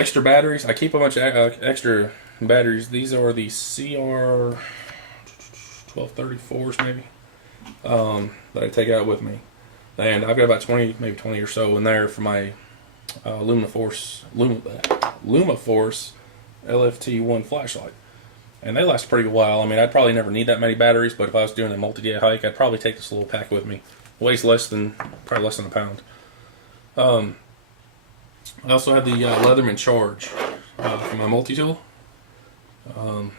Extra batteries. I keep a bunch of extra batteries. These are the CR 1234s maybe that I take out with me, and I've got about 20, maybe 20 or so in there for my LumaForce LFT1 flashlight, and they last a pretty good while. I mean, I'd probably never need that many batteries, but if I was doing a multi-day hike, I'd probably take this little pack with me. It weighs probably less than a pound. I also have the Leatherman Charge for my multi-tool.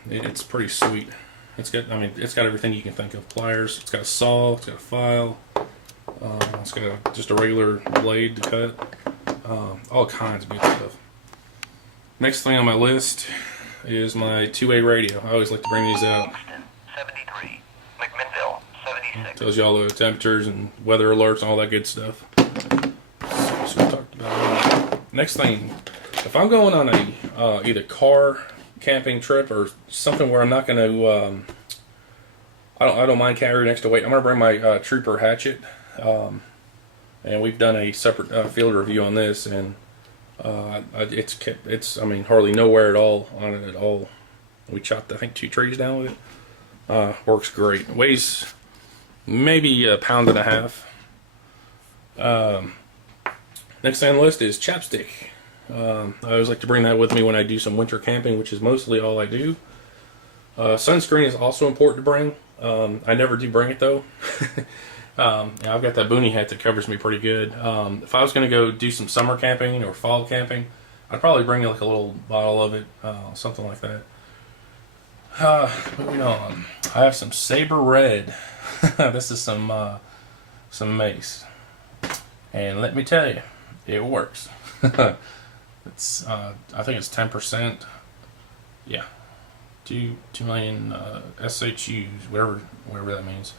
It's pretty sweet. It's got everything you can think of. Pliers. It's got a saw. It's got a file. It's got just a regular blade to cut. All kinds of good stuff. Next thing on my list is my two-way radio. I always like to bring these out. 73, McMinnville 76. Tells you all the temperatures and weather alerts and all that good stuff. So we talked about that. Next thing, if I'm going on a either car camping trip or something where I'm not going to, I don't mind carrying extra weight. I'm going to bring my Trooper hatchet, and we've done a separate field review on this, and it's hardly no wear at all on it at all. We chopped I think 2 trees down with it. Works great. It weighs maybe a pound and a half. Next thing on the list is chapstick. I always like to bring that with me when I do some winter camping, which is mostly all I do. Sunscreen is also important to bring. I never do bring it though. I've got that boonie hat that covers me pretty good. If I was going to go do some summer camping or fall camping, I'd probably bring like a little bottle of it, something like that. Moving on, I have some Saber Red. This is some mace, and let me tell you, it works. It's I think it's 10%. Yeah, 2 million SHUs, whatever that means.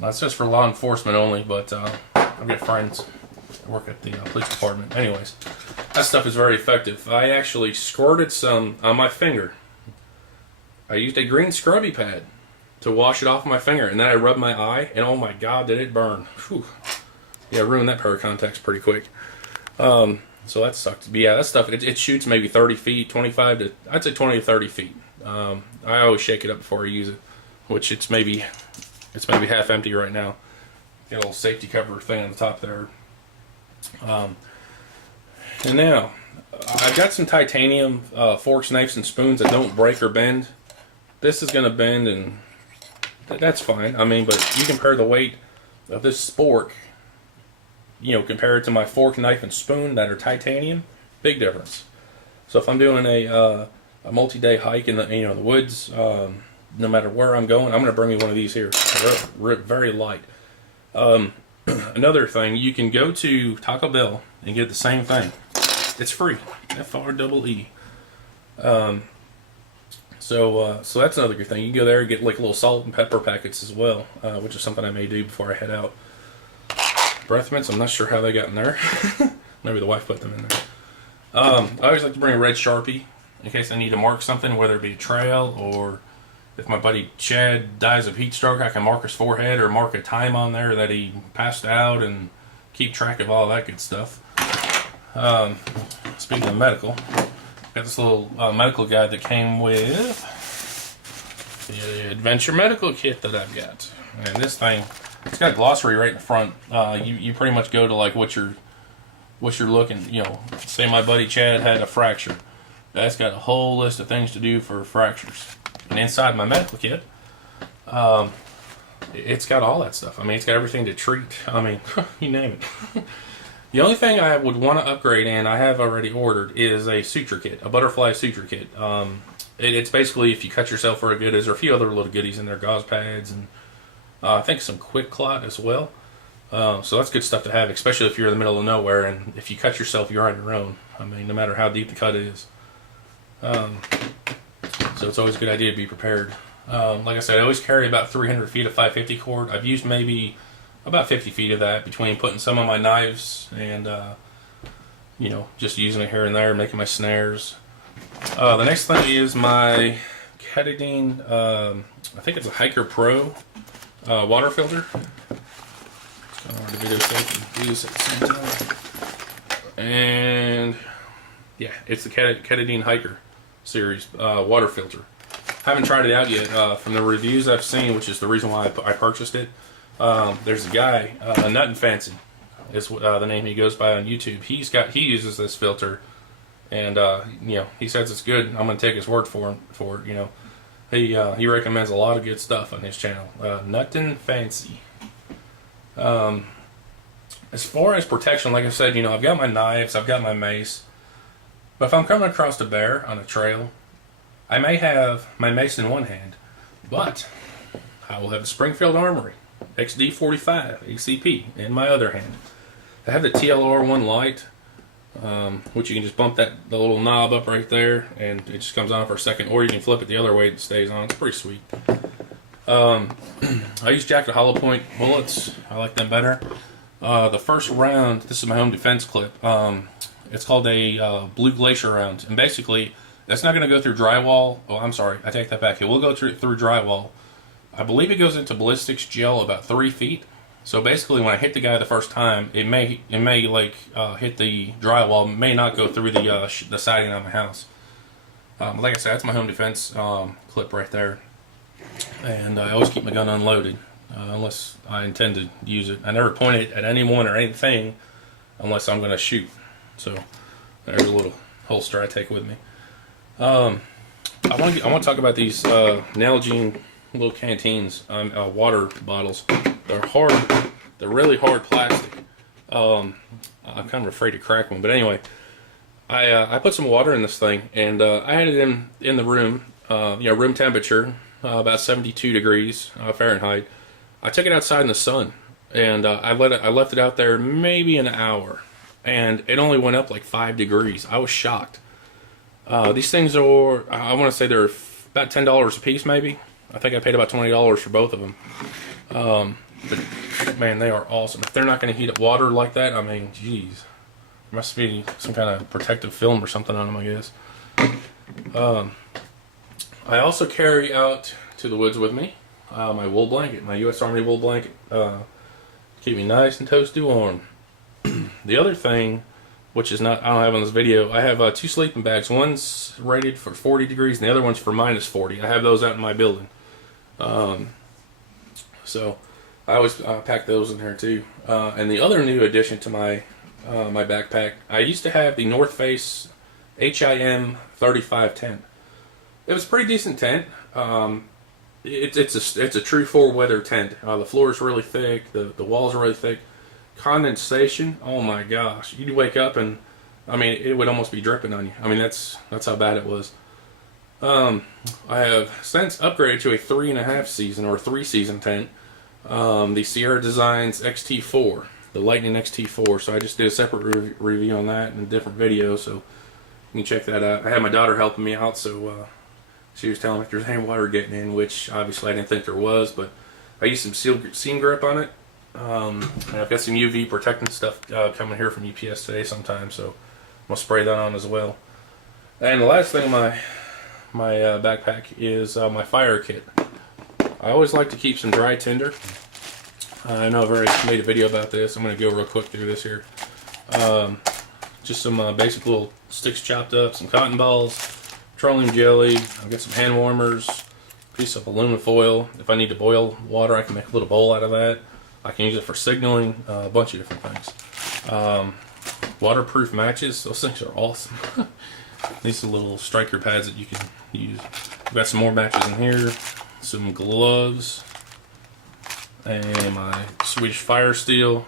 That's just for law enforcement only, but I've got friends that work at the police department. Anyways, that stuff is very effective. I actually squirted some on my finger. I used a green scrubby pad to wash it off my finger, and then I rubbed my eye, and oh my god, did it burn. Whew. Yeah, ruined that pair of contacts pretty quick. So that sucked. But yeah, that stuff, it shoots maybe 30 feet, 25 to, I'd say 20 to 30 feet. I always shake it up before I use it, which it's maybe half empty right now. Got a little safety cover thing on the top there. And now, I've got some titanium forks, knives, and spoons that don't break or bend. This is going to bend, and that's fine. I mean, but you compare the weight of this spork, compared to my fork, knife, and spoon that are titanium, big difference. So if I'm doing a multi-day hike in the woods, no matter where I'm going, I'm going to bring me one of these here. They're very light. Another thing, you can go to Taco Bell and get the same thing. It's free. FREE. So that's another good thing. You can go there and get like little salt and pepper packets as well, which is something I may do before I head out. Breath mints, I'm not sure how they got in there. Maybe the wife put them in there. I always like to bring a red Sharpie in case I need to mark something, whether it be a trail or if my buddy Chad dies of heat stroke, I can mark his forehead or mark a time on there that he passed out and keep track of all that good stuff. Speaking of medical, got this little medical guide that came with the Adventure Medical Kit that I've got. And this thing, it's got a glossary right in the front. You pretty much go to like what you're looking. Say my buddy Chad had a fracture. That's got a whole list of things to do for fractures. And inside my medical kit, it's got all that stuff. I mean, it's got everything to treat. I mean, you name it. The only thing I would want to upgrade, and I have already ordered, is a suture kit, a butterfly suture kit. It's basically if you cut yourself for a good. There's a few other little goodies in there, gauze pads, and I think some quick clot as well. So that's good stuff to have, especially if you're in the middle of nowhere, and if you cut yourself, you're on your own. I mean, no matter how deep the cut is. So it's always a good idea to be prepared. Like I said, I always carry about 300 feet of 550 cord. I've used maybe about 50 feet of that between putting some on my knives and, just using it here and there, making my snares. The next thing is my Katadyn, I think it's a Hiker Pro water filter. The video so I can do this at the same time. And Yeah, it's the Ketadine Hiker series water filter. Haven't tried it out yet. From the reviews I've seen, which is the reason why I purchased it, there's a guy, Nuttin' Fancy, is the name he goes by on YouTube. He uses this filter, and he says it's good. I'm gonna take his word for it. He recommends a lot of good stuff on his channel. Nuttin' Fancy. As far as protection, like I said, I've got my knives, I've got my mace. But if I'm coming across a bear on a trail, I may have my mace in one hand, but I will have the Springfield Armory XD45 ACP in my other hand. I have the TLR1 light, which you can just bump the little knob up right there, and it just comes on for a second, or you can flip it the other way, it stays on. It's pretty sweet. I use Jacket Hollow Point bullets. I like them better. The first round, this is my home defense clip. It's called a Blue Glacier round, and basically that's not going to go through drywall. Oh, I'm sorry, I take that back. It will go through drywall. I believe it goes into ballistics gel about 3 feet. So basically, when I hit the guy the first time, it may like hit the drywall. It may not go through the siding on my house. Like I said, that's my home defense clip right there. And I always keep my gun unloaded unless I intend to use it. I never point it at anyone or anything unless I'm going to shoot. So there's a little holster I take with me. I want to talk about these Nalgene little canteens, water bottles. They're hard. They're really hard plastic. I'm kind of afraid to crack one, but anyway, I put some water in this thing, and I had it in the room, room temperature, about 72 degrees Fahrenheit. I took it outside in the sun, and I left it out there maybe an hour, and it only went up like 5 degrees. I was shocked. These things are, I want to say they're about $10 a piece, maybe. I think I paid about $20 for both of them. But man, they are awesome. If they're not going to heat up water like that, I mean, geez, there must be some kind of protective film or something on them, I guess. I also carry out to the woods with me my wool blanket, my U.S. Army wool blanket. Keep me nice and toasty warm. The other thing, which is not, I don't have on this video, I have 2 sleeping bags. One's rated for 40 degrees and the other one's for minus 40. I have those out in my building. So I always pack those in there too. And the other new addition to my my backpack, I used to have the North Face HIM 35 tent. It was a pretty decent tent. It's a true 4-weather tent. The floor is really thick. The walls are really thick. Condensation, oh my gosh, you'd wake up and I mean it would almost be dripping on you. I mean that's how bad it was. I have since upgraded to a 3.5 season or 3 season tent, the Sierra Designs XT4, the Lightning XT4. So I just did a separate review on that in a different video, so you can check that out. I had my daughter helping me out, so she was telling me if there's any water getting in, which obviously I didn't think there was, but I used some seam grip on it. And I've got some UV protecting stuff coming here from UPS today sometime, so I'm gonna spray that on as well. And the last thing in my backpack is my fire kit. I always like to keep some dry tinder. I know I've already made a video about this. I'm gonna go real quick through this here. Just some basic little sticks chopped up, some cotton balls, petroleum jelly. I've got some hand warmers, piece of aluminum foil. If I need to boil water, I can make a little bowl out of that. I can use it for signaling, a bunch of different things. Waterproof matches, those things are awesome. These are little striker pads that you can use. I've got some more matches in here, some gloves, and my Swedish Fire Steel.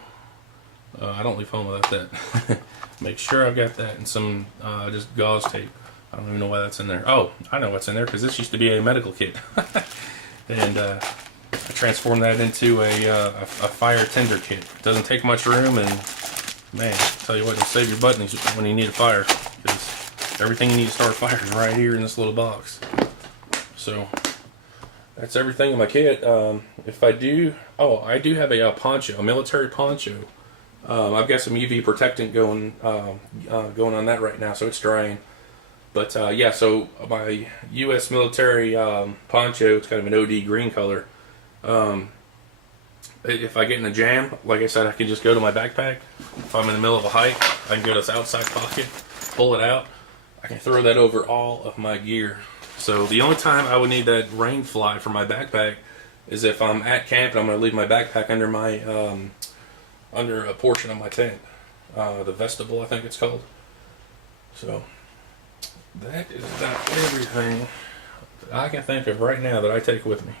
I don't leave home without that. Make sure I've got that, and some just gauze tape. I don't even know why that's in there. Oh, I know what's in there, because this used to be a medical kit. And I transformed that into a fire tinder kit. It doesn't take much room, and man, I'll tell you what, it'll save your butt when you need a fire, because everything you need to start a fire is right here in this little box. So that's everything in my kit. If I do, I do have a poncho, a military poncho. I've got some UV protectant going on that right now, so it's drying. But yeah, so my U.S. military poncho, it's kind of an OD green color. If I get in a jam, like I said, I can just go to my backpack. If I'm in the middle of a hike, I can go to this outside pocket, pull it out, I can throw that over all of my gear. So the only time I would need that rain fly for my backpack is if I'm at camp and I'm going to leave my backpack under my under a portion of my tent, the vestibule I think it's called. So that is about everything that I can think of right now that I take with me.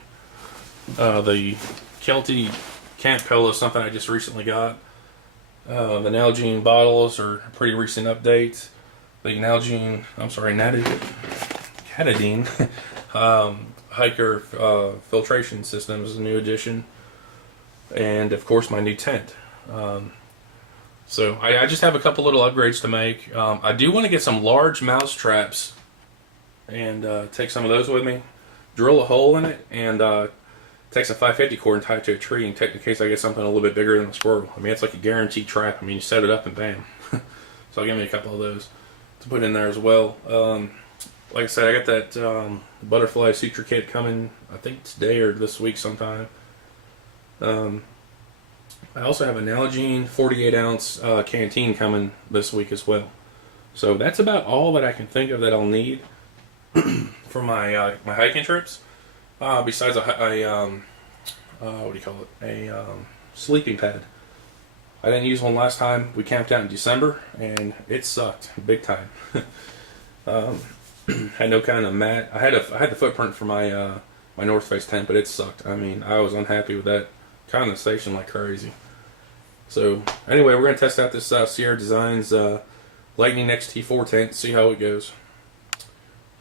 The Kelty Camp Pillow is something I just recently got. The Nalgene bottles are a pretty recent update. The Nalgene, Catadine hiker filtration system is a new addition. And of course my new tent. So I just have a couple little upgrades to make. I do want to get some large mouse traps and take some of those with me. Drill a hole in it and take some 550 cord and tie it to a tree in case I get something a little bit bigger than a squirrel. I mean, it's like a guaranteed trap. I mean, you set it up and bam. So I'll give me a couple of those to put in there as well. Like I said, I got that butterfly suture kit coming, I think today or this week sometime. I also have a Nalgene 48 ounce canteen coming this week as well. So that's about all that I can think of that I'll need for my my hiking trips. Besides what do you call it? A sleeping pad. I didn't use one last time. We camped out in December and it sucked big time. Had no kind of mat. I had the footprint for my my North Face tent, but it sucked. I mean, I was unhappy with that condensation like crazy. So anyway, we're gonna test out this Sierra Designs Lightning XT4 tent, see how it goes.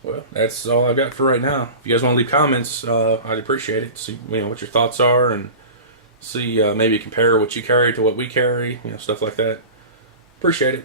Well, that's all I've got for right now. If you guys want to leave comments, I'd appreciate it. See, what your thoughts are, and see maybe compare what you carry to what we carry, stuff like that. Appreciate it.